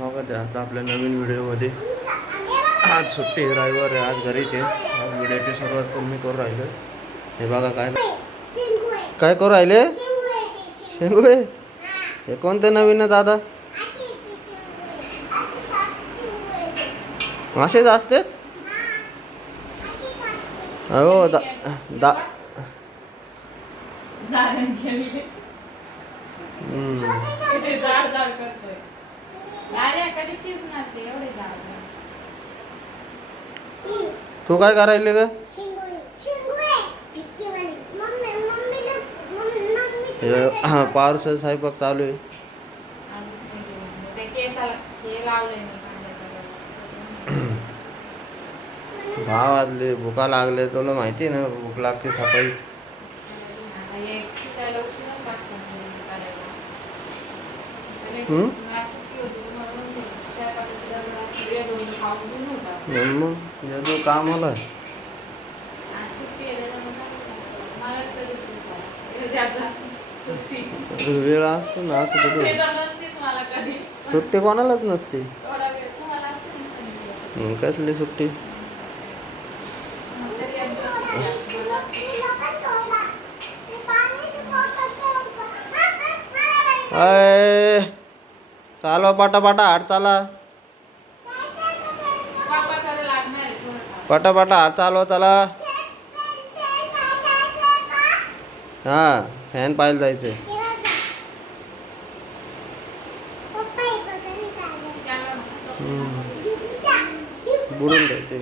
स्वागत आहे आता आपल्या नवीन व्हिडिओमध्ये. आज सुट्टी रविवार आहे, आज घरीच आहे. आज व्हिडिओची सुरुवात पण मी करू राहिलो. हे बघा काय काय करू राहिले, शेंगुळे. हे कोणते नवीन दादा, असेच असते हो दा तू काय करायले ग? पार्सल स्वयंपाक चालू आहे. भाव वाजले, भुका लागले. तुला माहिती आहे ना, भूक लागते सकाळी. मग येतो कामाला. वेळ असतो ना, असं कधी सुट्टी कोणालाच नसते. कसली सुट्टी? अय चालवा पाटापाटा, हाट चाला पटापटा, हात चालवा चला. हा फॅन पाहायला जायचंय. बुडून जायचे.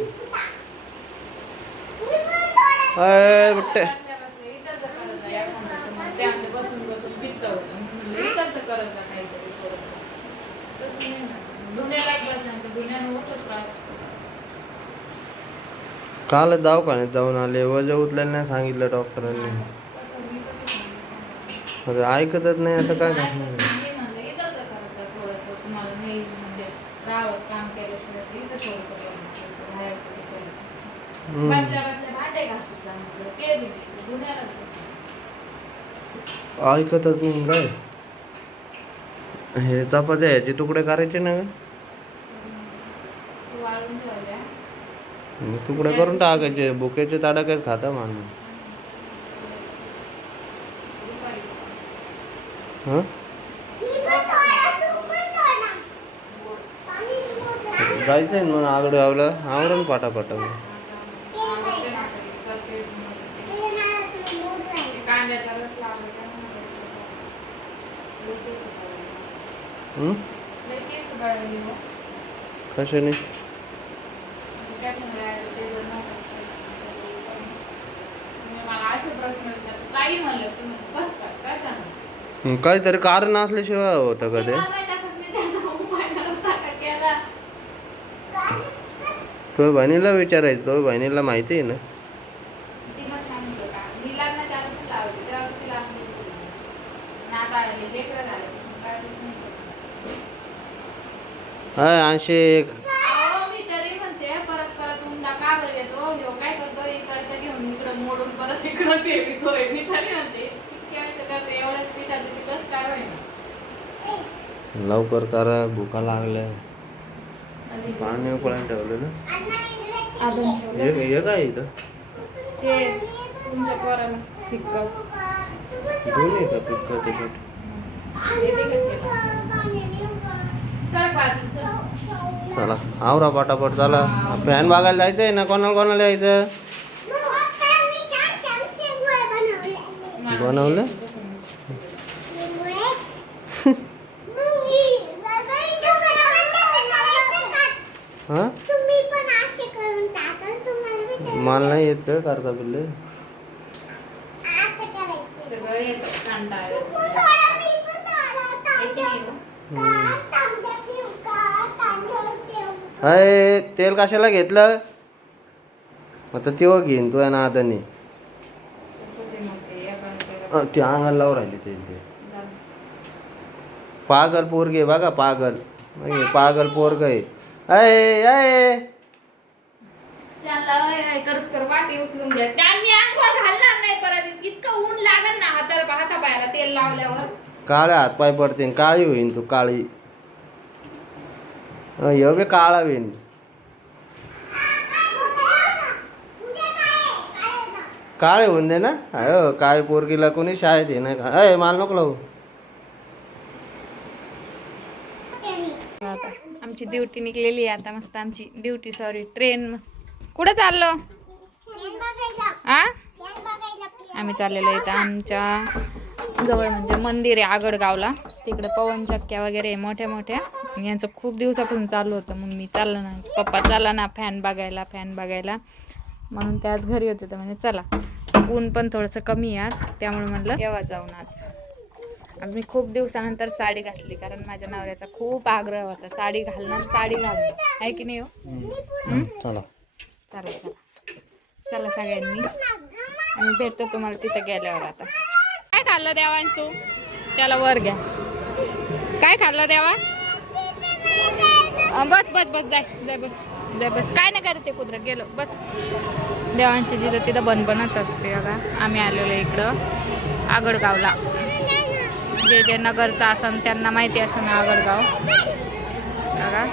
अय बुट्टे काल दवाखान्यात जाऊन आले, वजन उचलायला नाही सांगितलं डॉक्टरांनी. ऐकतच नाही, आता काय करणार. ऐकतच नाही काय. हे चपात्या ह्याचे तुकडे करायचे ना, तुकडे करून टाकायचे. भुकेचे तडाखेच खाता माणूस. जायचंय मग आगडगावला, आवरण पाठापाठा. कशाने? काहीतरी कारण असल्याशिवाय होतं का ते? तो बहिणीला विचारायचं, तो बहिणीला माहिती आहे ना. हाय आणशे लवकर करा, भुका लागल्या. पाणी उकळून ठेवलं ना. हे काय इथं दोन्ही का पिक्का तिखट? चला आवरा पटापट चला. फॅन बघायला जायचंय ना. कोणाला कोणाला यायचं? बनवलं हा, मला नाही येत करता बिल्ले. अय तेल कशाला घेतलं? आता तेव्हा घेईन तू ना. आता नाही ते अंगाला लावून राहिले तेल. ते पागल पोरगे बघा, पागल पागल पोरग आहे. अय अय वाटी उचलून घ्या. त्यांनी अंघोळ घालणार नाही परत. इतकं ऊन लागल ना हाताला, हातापायाला तेल लावल्यावर काळे हात पाय पडते, काळी होईन तू काळी. ह्यो बी काळा बीन काळे होऊन दे ना. अयो काय पोरगीला कोणी शाळेत ये नाही का. अय माल नको लावू. आता आमची ड्युटी निघलेली आहे आता मस्त आमची ड्युटी सॉरी ट्रेन कुठं चाललो आ आम्ही चाललेलो इथं आमच्या जवळ म्हणजे मंदिर आहे आगडगावला तिकडे पवनचक्क्या वगैरे मोठ्या मोठ्या यांचं खूप दिवसापासून चालू होतं मग मी चाललं ना पप्पा चालला ना फॅन बघायला म्हणून ते आज घरी होते तर म्हणजे चला ऊन पण थोडंसं कमी आहे आज त्यामुळे म्हणलं केव्हा जाऊन आज मी खूप दिवसानंतर साडी घातली कारण माझ्या नवऱ्याचा खूप आग्रह होता साडी घालणं आहे की नाही हो चला चला चला चला सगळ्यांनी आम्ही भेटतो तुम्हाला तिथं गेल्यावर. आता काय खाल्लं देवांश तू त्याला वर घ्या काय खाल्लं देवा बस बस बस जाय बस काय नाही करते कुत्रा गेलो बस. देवांशी जिथं तिथं बनबनच असते बघा. आम्ही आलेलो इकडं आगडगावला जे नगरचं असन त्यांना माहिती असेल ना आगडगाव बघा.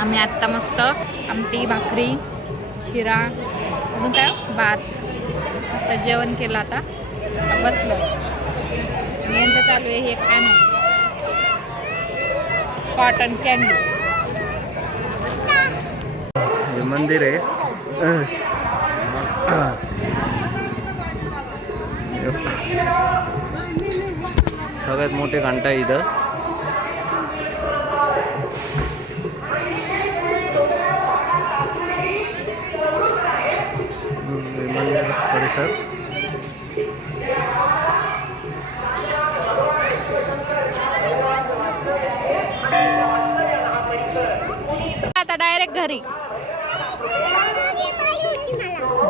आम्ही आत्ता मस्त आमटी भाकरी शिरा अजून काय भात मस्त जेवण केलं आता बसलं. यांचं चालू आहे हे खाणं कॉटन कॅन्डी. हे मंदिर आहे सगळ्यात मोठी घंटा आहे इथं. मंदिर परिसर आता डायरेक्ट घरी.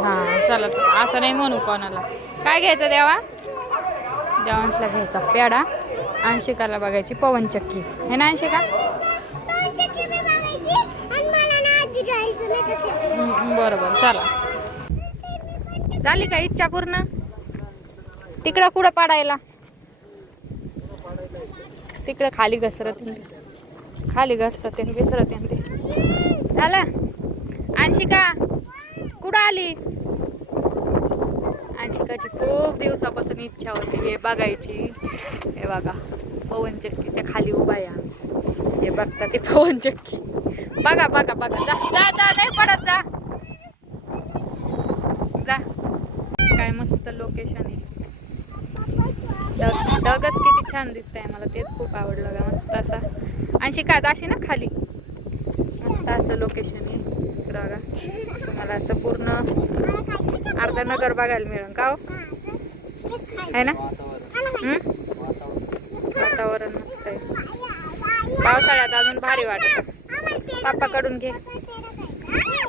हां चला असं नाही म्हणू कोणाला. काय घ्यायचं देवांशला घ्यायचा पेढा अंशिकाला बघायची पवनचक्की हे ना अंशिका बरोबर चला. झाली का इच्छा पूर्ण. तिकडं कुठं पाडायला तिकडं खाली घसरत खाली घसरत विसरत ते झालं. अंशिका कुठं आली. अंशिकाची खूप दिवसापासून इच्छा होती हे बघायची. हे बघा पवनचक्कीच्या खाली उभा आहे आम्ही. हे बघता ते पवनचक्की बघा बघा बघा. जा जा जा नाही पडत जा जा. काय मस्त लोकेशन आहे. ढगच किती छान दिसत आहे मला तेच खूप आवडलं का मस्त असा. अंशिका अशी ना खाली मस्त असं लोकेशन आहे इकडं बघा. तुम्हाला असं पूर्ण अर्धा नगर बघायला मिळेल का हो आहे ना. वातावरण मस्त आहे. पावसाळ्यात अजून भारी वाटत. पापाकडून घे.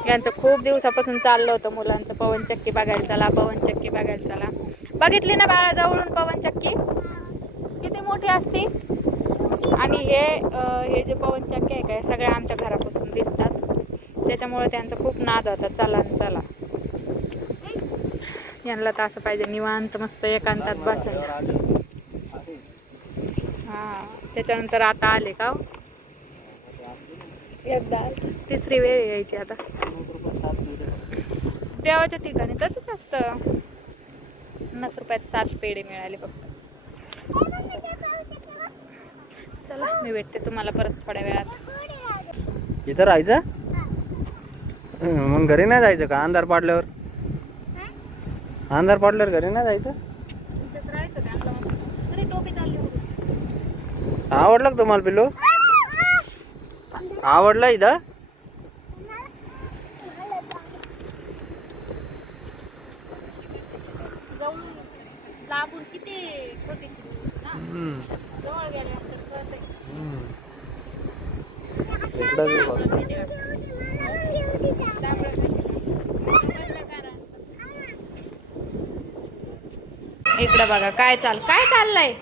यांचं खूप दिवसापासून चाललं होतं मुलांचं पवनचक्की बघायला चला. बघितली ना बाळा जवळून पवनचक्की किती मोठी असते. आणि हे जे पवनचक्की आहे काय सगळ्या आमच्या घरापासून दिसतात त्याच्यामुळे त्यांचा खूप नाद होता चला. यांना तर असं पाहिजे निवांत मस्त एकांतात बसायला. हां त्याच्यानंतर आता आले का एकदा तिसरी वेळ यायची आता. देवाच्या ठिकाणी तसंच असतं. 50 रुपयात 7 पेढे मिळाले फक्त. चला मी भेटते तुम्हाला परत थोड्या वेळात. इथं राहायचं मग घरी नाही जायचं का. अंधार पाडल्यावर घरी नाही जायचं. इथंच राहायचं का अरे टोपी चालली आवडलं का तुम्हाला पिल्लू. आवडलं इथं. लांबून किती छोटीशी जवळ गेल्यानंतर इकडं बघा काय चाललंय.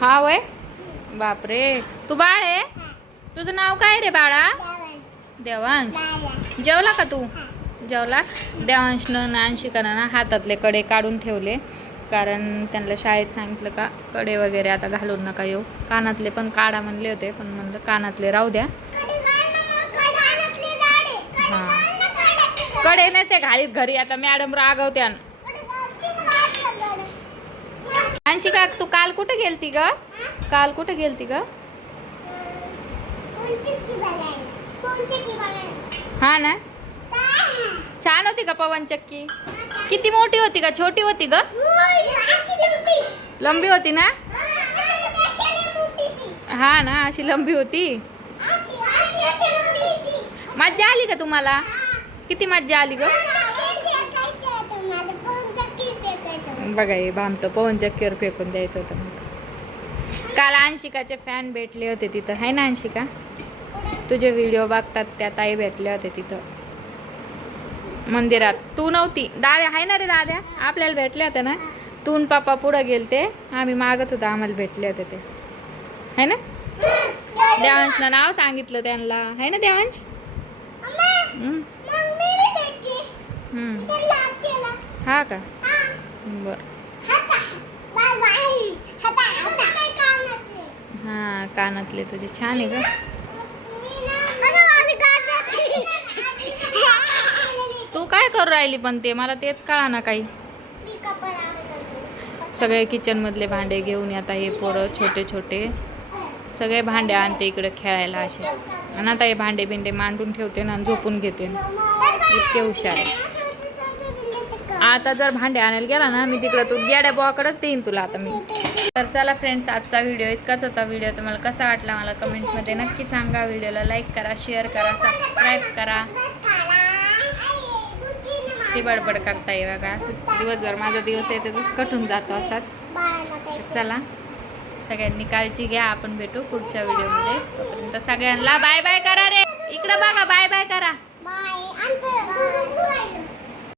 हा वय बापरे तू बाळ आहे. तुझं नाव काय रे बाळा. देवांश. जेवला का तू. जेवला. देवांशनं अंशिकानं ना हातातले कडे काढून ठेवले कारण त्यांना शाळेत सांगितलं का कडे वगैरे आता घालून नका येऊ. कानातले पण काढा म्हणले होते, पण म्हणलं कानातले राहू द्या. हां कडे नाही ते घालीत घरी, आता मॅडम रागवत्यान. अंशिका तू काल कुठे गेलती ग? काल कुठे गेलती ग? हा ना, छान होती का पवन चक्की? किती मोठी होती का छोटी होती ग? लंबी होती ना? हा ना, अशी लंबी होती. मज्जा आली का तुम्हाला? किती मज्जा आली ग? बघा हे भामटं पवन चक्कीवर फेकून द्यायचं होतं. काल अंशिकाचे फॅन भेटले होते तिथं, आहे ना अंशिका? तुझे व्हिडिओ बघतात त्या ताई भेटल्या होते तिथं मंदिरात. तू नव्हती, दाद्या आहे ना रे, दाद्या आपल्याला भेटले होते ना. तू न पप्पा पुढं गेलते, आम्ही मागत होतो, आम्हाला भेटले होते ते, है ना? देवांशनं नाव सांगितलं त्यांना, है ना देवांश? हा का? बर. हा कानातले तुझे छान आहे ग. तू काय करू राहिली पण ते मला तेच कळा ना काही. सगळे किचन मधले भांडे घेऊन आता हे पोरं छोटे छोटे सगळे भांडे आणते इकडे खेळायला असे. आणि आता हे भांडे बिंडे मांडून ठेवते ना, झोपून घेते. इतके हुशार आहे. आता जर भांडे आणायला गेला ना मी तिकडं, तू गेड्या बोवाकडेच देईन तुला आता मी. तर चला फ्रेंड्स, आजचा व्हिडिओ इतकाच होता. व्हिडिओ तुम्हाला कसा वाटला मला कमेंटमध्ये नक्की सांगा. व्हिडिओला लाईक करा, शेअर करा, सबस्क्राईब करा. ती बडबड करताय बघा, असंच दिवसभर माझा दिवस आहे तसंच कटून जातो असाच. चला सगळ्यांनी काळजी घ्या, आपण भेटू पुढच्या व्हिडिओमध्ये. तोपर्यंत सगळ्यांना बाय बाय करा रे. इकडं बघा, बाय बाय करा.